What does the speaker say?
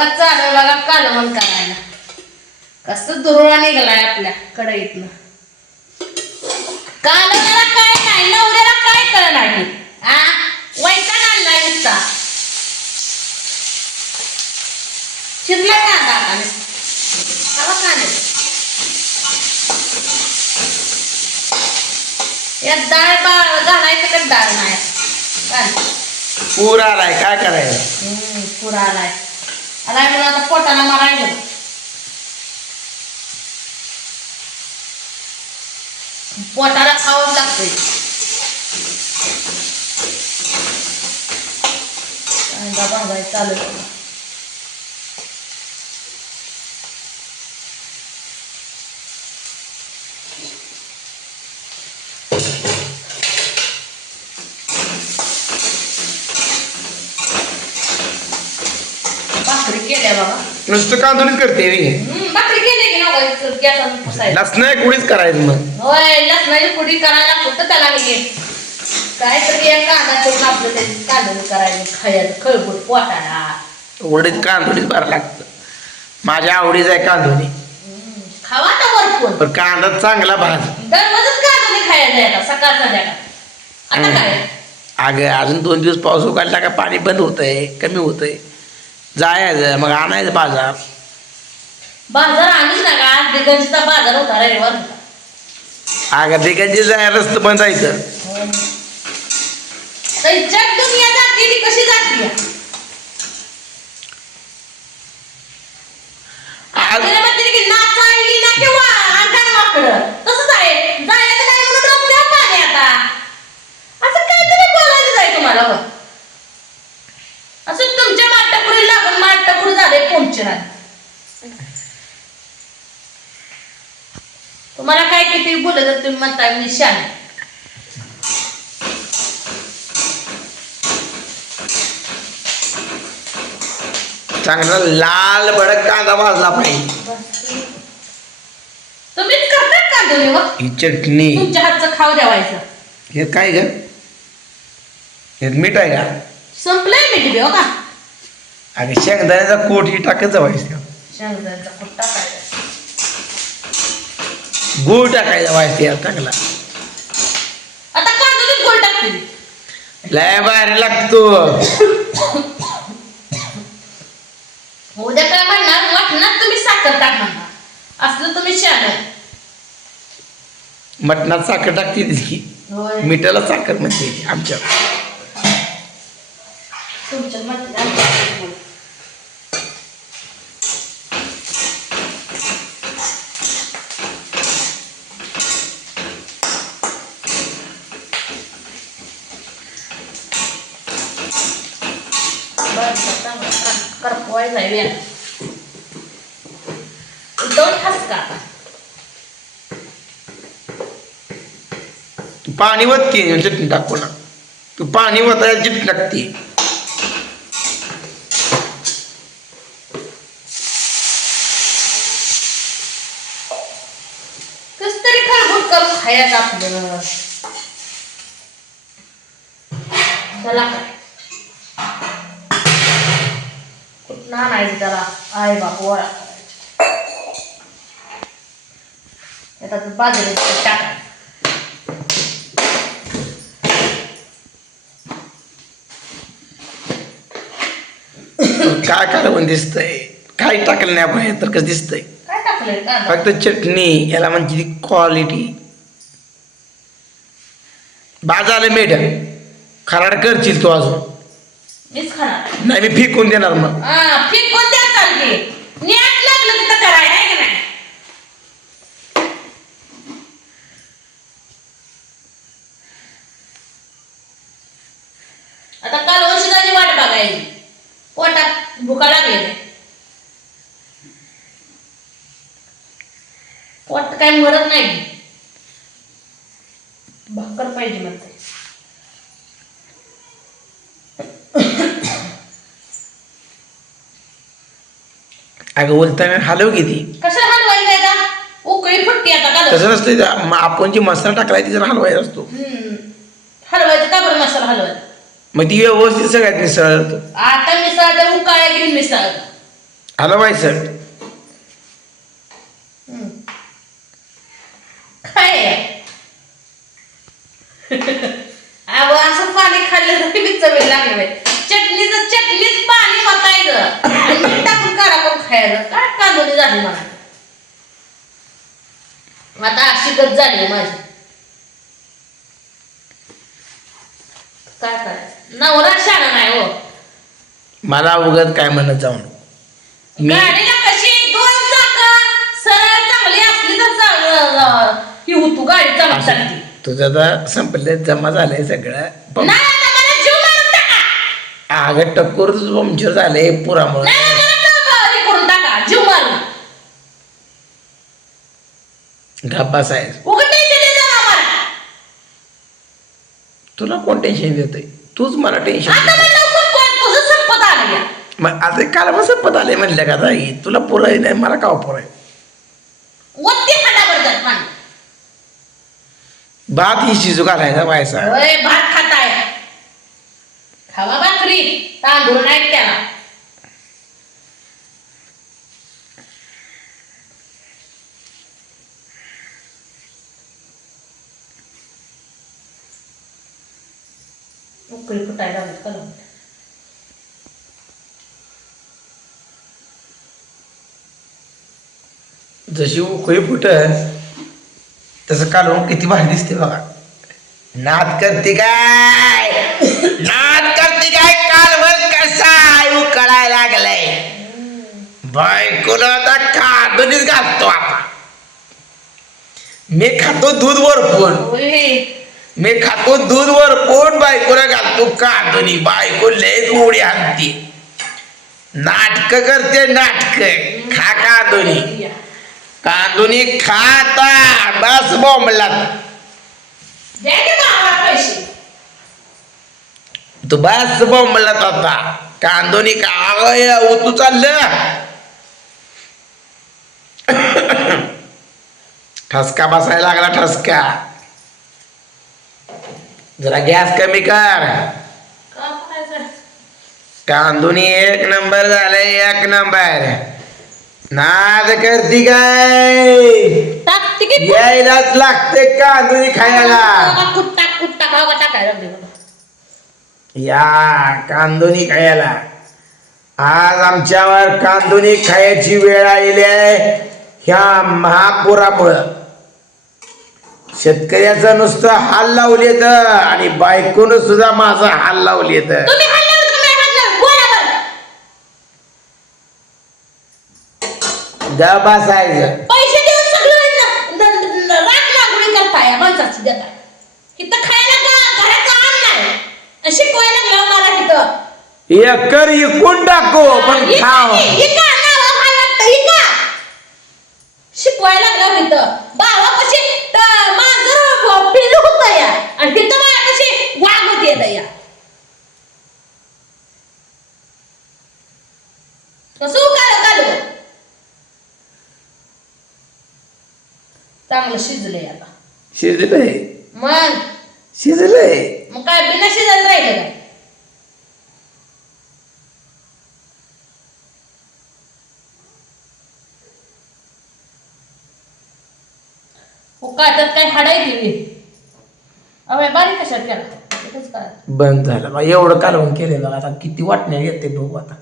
बघा चालू बघा कालवण करायला. कसं दुरळा निघालाय आपल्या कढईतनं. कालवणाला काय नाही नवऱ्याला काय कळ नाही आ? वैताग आणलाय नुसता. शिरला कांदा आता नुसता. कांदे. यात डाळ बा घालायचं का डाळ नाही? पूर आलाय काय करायचं? पुरा आलाय. आलाय म्हणून आता पोटाला मारायचं पोटाला खावंच लागतंय कांदा भाजायचा चालू आहे बघा. भाकरी केल्या बघा नुसतं कांदुरीच करते मी भाकरी केली की नको गॅसावर पुसायला लसणं कुणीच करायचं मग. होय लसणाची पुडी करायला कुठं त्याला हे काहीतरी एक कांदा करून आपलं त्याची कांदा करायला खायचं खळबुट पोटाला. वडीत कांदुरीच बरं लागतं. माझ्या आवडीचं आहे हम्म, खावा ना वरपून. पण कांदा चांगला भाज. दररोजच कांदा खायला आता सकाळ संध्याकाळ. आता हम्म. काय? अगं अजून दोन दिवस पाऊस उघडला का पाणी बंद होतंय कमी होतंय. जायचं मग आणायचं बाजार. बाजार आणूच नका आज दिगंजचा बाजार होता रविवार अगं कधी जाय रस्तं बंद जायचं तर जग दुनिया जाते ती कशी जाते? आज म्हणते की ना किंवा अंगाने वाकडं. तसंच आहे. जायचं नाही म्हणून डोक्यावर पाणी आता. असं काहीतरी बोलायचं जाय तुम्हाला बघ असं तुमच्या माट्टापुरी लागून माट्टापुरी झाले पोमचर तुम्हाला काय किती बोलत तर तुम्ही म्हणताय मी शान चांगला लाल भडक कांदा भाजला पाहिजे. तुम्हीच करतात का तुम्ही मग? ही चटणी. तुमच्या हातचं खाऊ द्यावायचं. हे काय ग? हे मीठ आहे का? संपलंय मीठ देऊ का? अगं शेंगदाण्याचा कोट ही टाकत जावायचं. शेंगदाण्याचा कुठ टाकायचा. गूळ टाकायचा आता कांदून गोल टाकते. लय भारी लागतो. उद्या काय म्हणणार? वाटणार तुम्ही साखर टाकणार असलं तुम्ही शान मटणात साखर टाकते की मिठाला साखर म्हणते आमच्या तुमच्या आहे वेळ दोन ठसका आता तू पाणी वत की चटणी टाकू ना तू पाणी वतायला चटणी टाकते कस तरी खरबूट करून खायचं आपलं चला काय कुठं आणायचं त्याला आई बाप वळा त्यात बाजरी टाकायचं काय कारण दिसतंय काय टाकलं नाही आपण हे तर कसं दिसतंय काय टाकलंय कांदा फक्त चटणी याला म्हणजे क्वालिटी बाजारला मीठ खराड करशील तू अजून मीच खाणार. नाही मी फेकून देणार मग. हा चालते. लागलं तिथं करायला आहे का नाही? आता काल औषधाची वाट बघायची. पोटात भुका लागले. पोट काय मरत नाही. भाकर पाहिजे म्हणते. अगं बोलताना हलव किती कशाला हलवायचं आता उकळी फुटते आता का तसं नसतं म- आपण जी मसाला टाकलाय ती जरा हलवायचा असतो. हम्म. हलवायचं का बरं मसाला हलवायचा मग ती व्यवस्थित सगळ्यात मिसळ. आता मिसळ तर उकाळ्या घेऊन मिसळ. हलवायचं. हम्म. काय आहे? अहो असं पाणी खाल्लं तर चवीला लागले बाई. चटणीचं चटणीच पाणी वाचायचं खायचं काय कांदोली झाली मला? आता अशीकच झाली माझी. काय करायचं? नवरा शाळा नाही हो. मला उगत काय म्हणत जाऊ नको. मी गाडीला कशी दोन चाक सरळ चांगली असली तर चांगलं ही होतो गाडी चांगली चालती. तुझं आता संपले जमा झालंय सगळं. पण नाही आता मला जीव मारून टाका. अगं टक्कर पंक्चर झालंय पुरामुळे नाही मला तर हे करून टाका जीव मारून गप्पा तुला कोण टेन्शन देतंय? तूच मला टेन्शन आता मग काल मग संपत आले म्हणलं का ताई? तुला पुराय नाही मला का पुराय भात ही शिजू घालायचा व्हायचा होय भात खाताय. खावा भाकरी तांदूळ नाहीत त्याला उकळी फुटायला लागली कलम जशी उकळी फुट तसं कालवून किती भारी दिसते बघा. नाद करते काय? नाद करते काय? कालवर कसा उकळायला लागलाय? बायकोला आता काढूनच घालतो आता. मी खातो दूध वरपून. मी खातो दूध वरपून बायकोला घालतो काढून बायको लय गोडी आणते नाटक करते नाटक. खा काढून कांदुनी खाता बस बोंबला द्या की भावाला पैसे. तू बस बोंबला आता. कांदोनी का उतू चाललं. ठसका बसायला लागला ठसका. जरा गॅस कमी कर. कांदुनी एक नंबर झालंय एक नंबर. नाद करती काय की यायलाच लागते कांदुनी खायला. टाकायला लागले बघा. या कांदोनी खायला. आज आमच्यावर कांदोनी खायची वेळ आलेली आहे. ह्या महापुरामुळं. शेतकऱ्याचं नुसतं हाल लावलेत आणि बायकोनं सुद्धा माझा हाल लावलेत तुम्ही हाणलं बोला बरं द बसायचं पैसे देऊन सगळं न- न- न- राख लागवडी करताय माणसाची देताय इथं खायला का घराचं अन्न नाही. आणि शिकवायला लागलं मला तिथं. एकर इकून टाकू पण खाव. की- इका नावं काय वाटतं इका शिकवायला लागलं तिथं बाबापाशी त- मांजर पिल्लू होतं या आणि तिथं माझ्यापाशी वाघ होते या कसं काय कालू चांगलं शिजलंय आता. शिजलंय? मग? शिजलंय? मग काय बिना शिजायला राहिलं काय? काय त्यात काय हाडाय दिली अवे बारीक कशात केला? बंद झालं. एवढं कालवून बघा आता. किती वाटण्या येते बघू आता.